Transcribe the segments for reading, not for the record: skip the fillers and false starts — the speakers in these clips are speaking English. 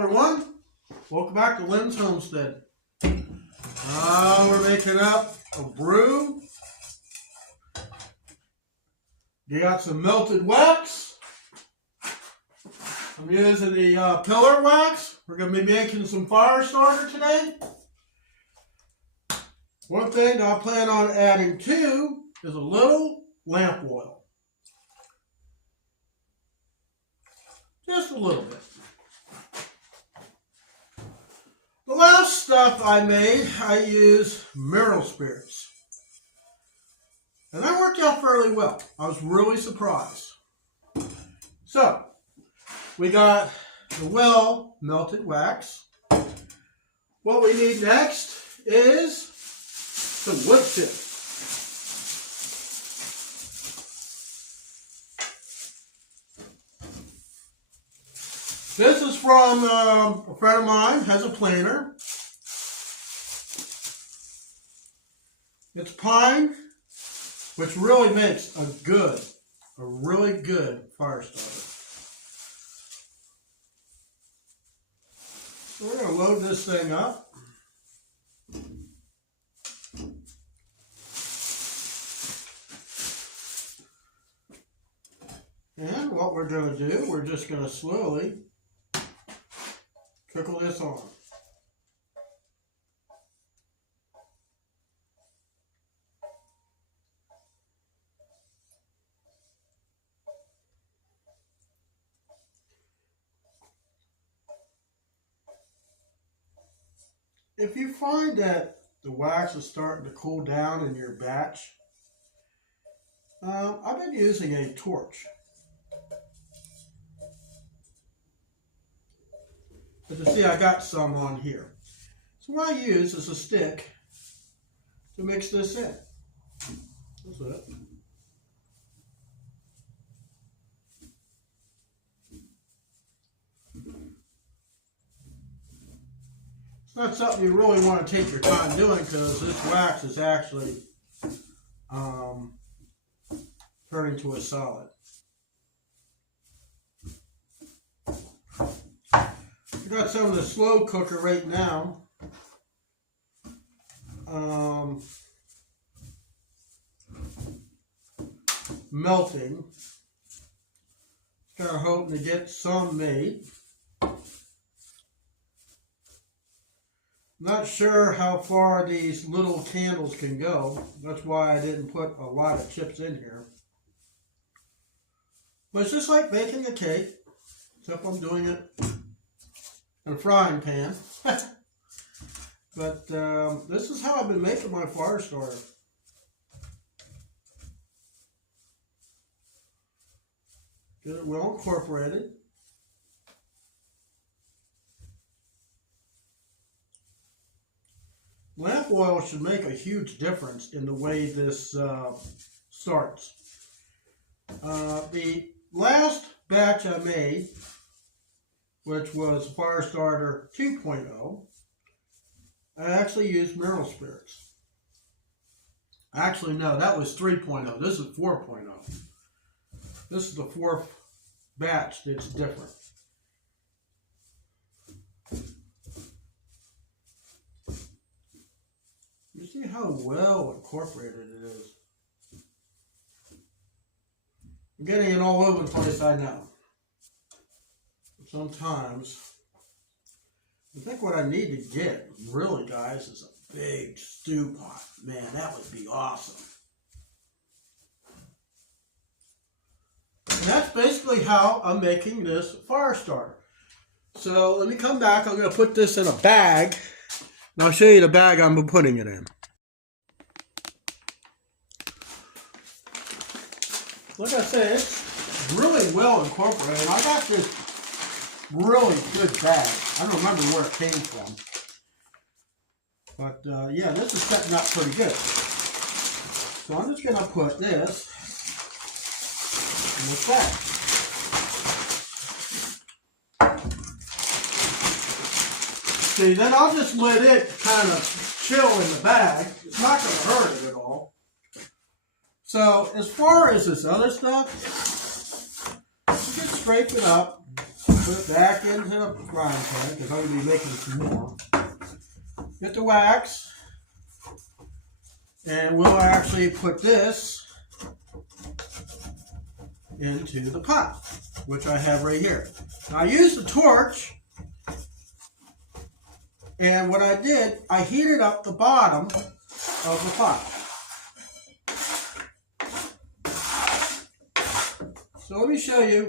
everyone. Welcome back to Lynn's Homestead. We're making up a brew. You got some melted wax. I'm using the pillar wax. We're going to be making some Firestarter today. One thing I plan on adding too is a little lamp oil. Just a little bit. The last stuff I made, I used mineral spirits. And that worked out fairly well. I was really surprised. So, we got the well melted wax. What we need next is some wood chips. This is from a friend of mine, has a planter. It's pine, which really makes a really good fire starter. So we're going to load this thing up. And what we're going to do, we're just going to slowly trickle this on. If you find that the wax is starting to cool down in your batch, I've been using a torch. But you see, I got some on here. So what I use is a stick to mix this in. That's it. It's not something you really want to take your time doing because this wax is actually turning to a solid. I got some of the slow cooker right now. Melting. Kind of hoping to get some made. Not sure how far these little candles can go. That's why I didn't put a lot of chips in here. But it's just like baking a cake, except I'm doing it in a frying pan. But this is how I've been making my fire starter. Get it well incorporated. Lamp oil should make a huge difference in the way this starts. The last batch I made, which was Firestarter 2.0, I actually used mineral spirits. Actually, no, that was 3.0. This is 4.0. This is the fourth batch that's different. You see how well incorporated it is. I'm getting it all over the place, I know. Sometimes, I think what I need to get, really guys, is a big stew pot. Man, that would be awesome. And that's basically how I'm making this fire starter. So let me come back. I'm going to put this in a bag. And I'll show you the bag I'm putting it in. Like I said, it's really well incorporated. I got this really good bag. I don't remember where it came from. But yeah, this is setting up pretty good. So I'm just going to put this in this bag. See, then I'll just let it kind of chill in the bag. It's not going to hurt it at all. So as far as this other stuff, you can scrape it up. Put it back into the frying pan because I'm going to be making some more. Get the wax, and we'll actually put this into the pot, which I have right here. Now I used the torch, and what I did, I heated up the bottom of the pot. So let me show you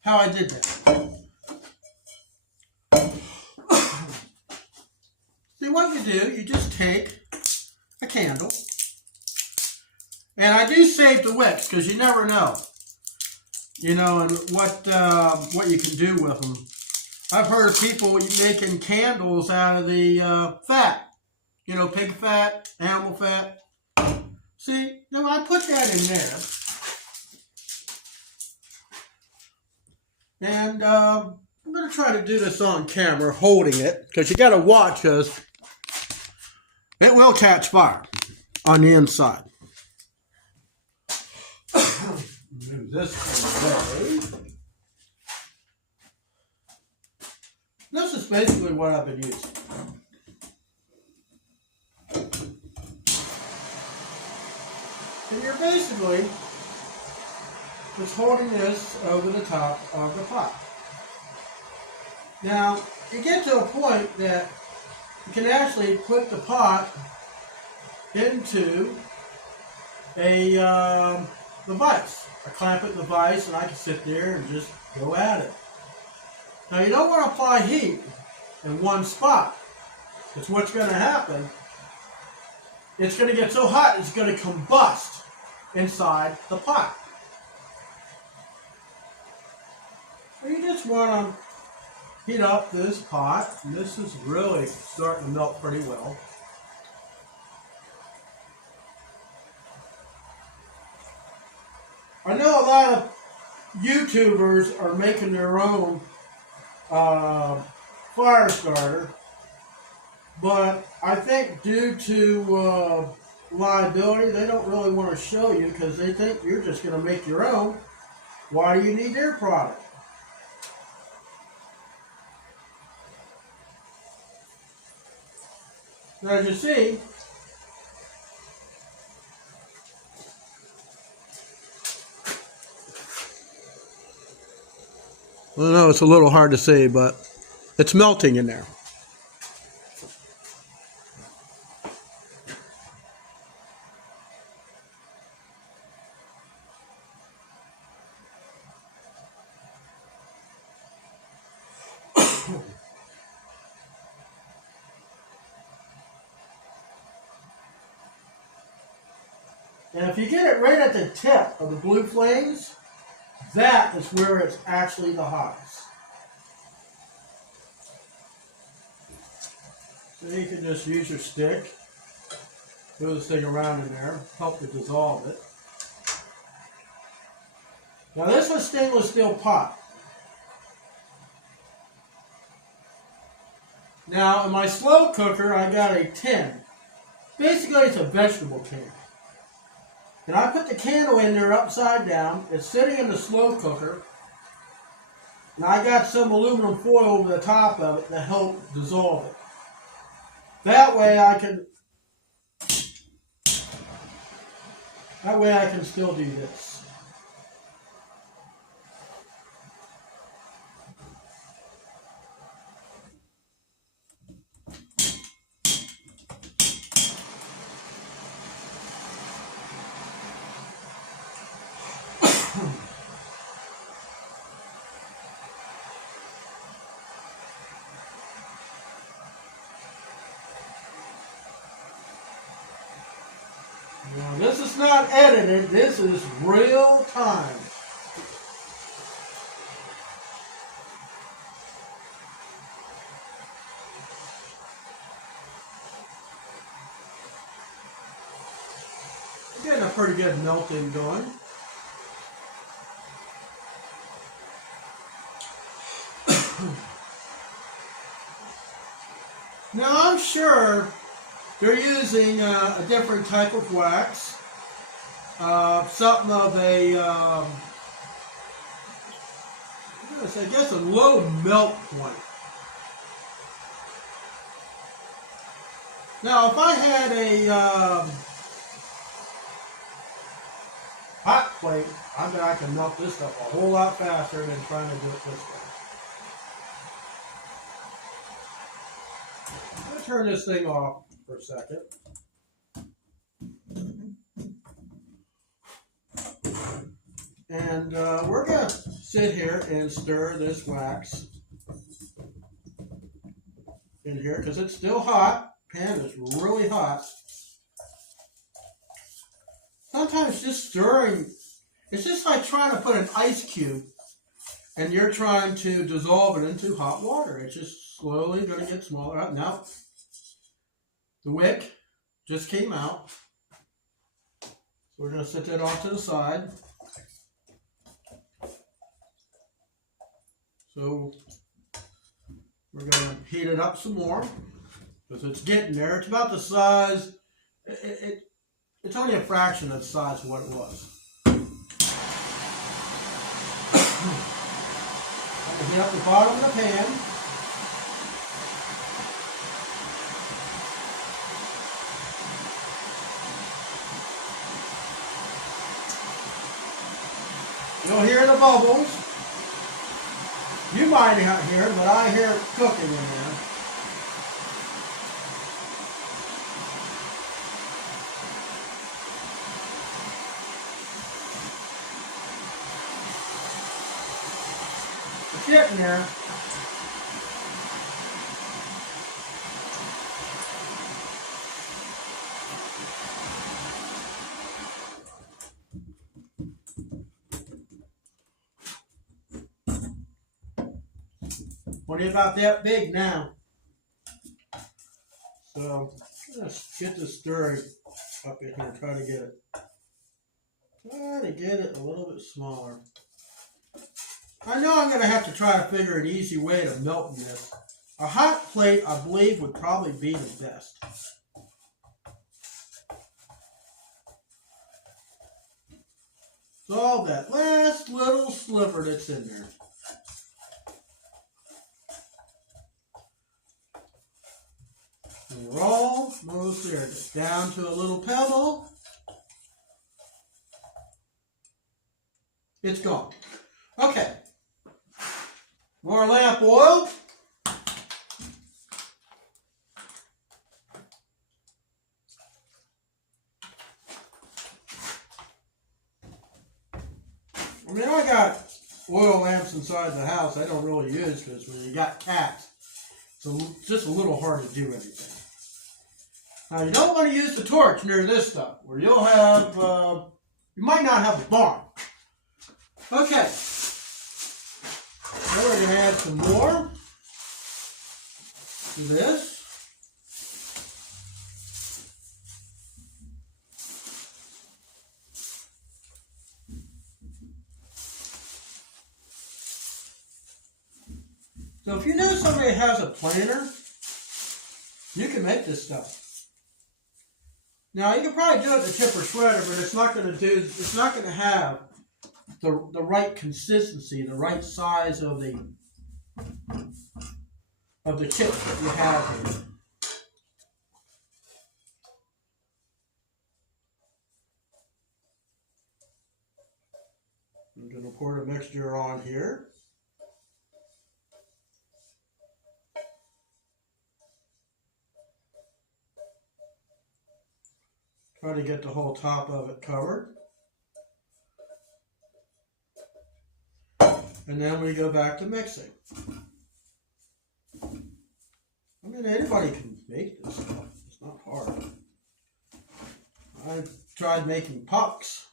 how I did that. See, what you do, you just take a candle, and I do save the wicks because you never know, and what you can do with them. I've heard of people making candles out of the fat, pig fat, animal fat. See, now I put that in there. And I'm going to try to do this on camera, holding it, because you got to watch us. It will catch fire on the inside. Move this away. This is basically what I've been using. And you're basically just holding this over the top of the pot. Now, you get to a point that you can actually put the pot into the vise. I clamp it in the vise, and I can sit there and just go at it. Now, you don't want to apply heat in one spot, because what's going to happen, it's going to get so hot it's going to combust inside the pot. So you just want to heat up this pot, and this is really starting to melt pretty well. I know a lot of YouTubers are making their own Firestarter, but I think due to liability, they don't really want to show you because they think you're just going to make your own. Why do you need their product? Now, as you see, I know it's a little hard to see, but it's melting in there. And if you get it right at the tip of the blue flames, that is where it's actually the hottest. So you can just use your stick, move this thing around in there, help to dissolve it. Now this is a stainless steel pot. Now in my slow cooker I got a tin. Basically it's a vegetable can. And I put the candle in there upside down. It's sitting in the slow cooker. And I got some aluminum foil over the top of it to help dissolve it. That way I can still do this. Now, this is not edited, this is real time. Getting a pretty good melting going. Now I'm sure they're using a different type of wax, something of a, I'm going to I guess, a low melt point. Now, if I had a hot plate, I bet I can melt this stuff a whole lot faster than trying to do it this way. I'm going to turn this thing off for a second. And we're going to sit here and stir this wax in here because it's still hot. Pan is really hot. Sometimes just stirring, it's just like trying to put an ice cube and you're trying to dissolve it into hot water. It's just slowly going to get smaller. Now, the wick just came out. So we're going to set that off to the side. So we're going to heat it up some more because it's getting there. It's about the size, it's only a fraction of the size of what it was. I'm going to heat up the bottom of the pan. You'll hear the bubbles. You might not hear it, but I hear it cooking in there. It's getting there. Only about that big now. So let's get this stirring up in here. Try to get it a little bit smaller. I know I'm going to have to try to figure an easy way to melt this. A hot plate, I believe, would probably be the best. So all that last little sliver that's in there. And we're almost there. Just down to a little pebble. It's gone. Okay. More lamp oil. I mean, I got oil lamps inside the house I don't really use because when you got cats, it's just a little hard to do anything. Now, you don't want to use the torch near this stuff, or you'll have, you might not have a barn. Okay. Now we're going to add some more to this. So if you know somebody has a planer, you can make this stuff. Now you can probably do it in a chipper shredder, but it's not going to have the right consistency, the right size of the chips that you have here. I'm going to pour the mixture on here. Try to get the whole top of it covered. And then we go back to mixing. I mean, anybody can make this stuff. It's not hard. I've tried making pucks.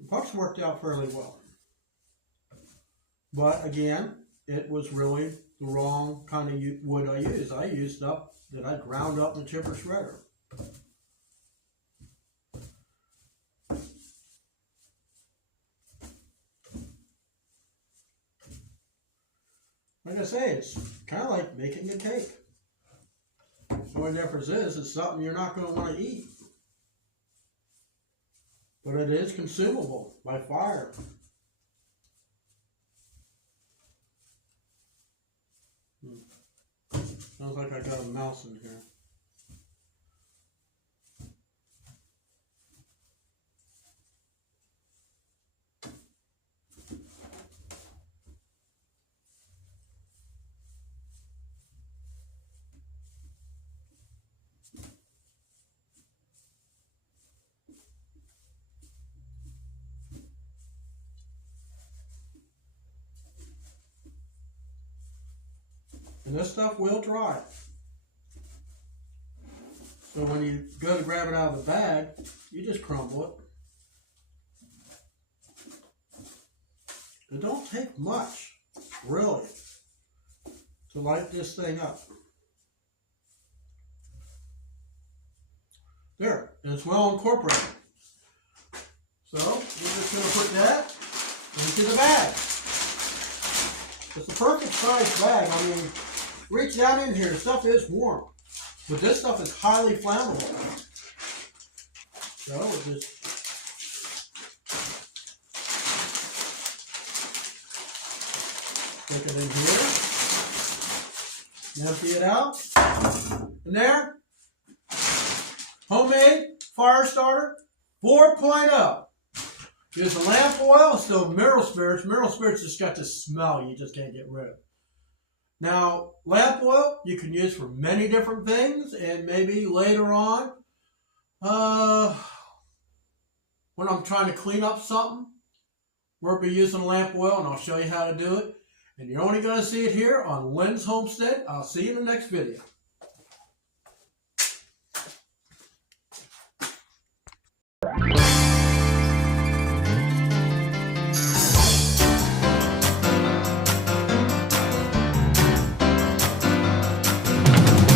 The pucks worked out fairly well. But again, it was really the wrong kind of wood I used. I used stuff that I ground up in the chipper shredder. Like I say, it's kind of like making a cake. The only difference is it's something you're not going to want to eat. But it is consumable by fire. Sounds like I got a mouse in here. And this stuff will dry. So when you go to grab it out of the bag, you just crumble it. It don't take much, really, to light this thing up. There, it's well incorporated. So we're just going to put that into the bag. It's the perfect size bag. I mean, reach down in here, stuff is warm. But this stuff is highly flammable. So we'll just stick it in here. Empty it out. And there, homemade Firestarter 4.0. Use the lamp oil instead of mineral spirits. Mineral spirits just got this smell you just can't get rid of. Now, lamp oil you can use for many different things, and maybe later on, when I'm trying to clean up something, we'll be using lamp oil, and I'll show you how to do it. And you're only going to see it here on Lynn's Homestead. I'll see you in the next video.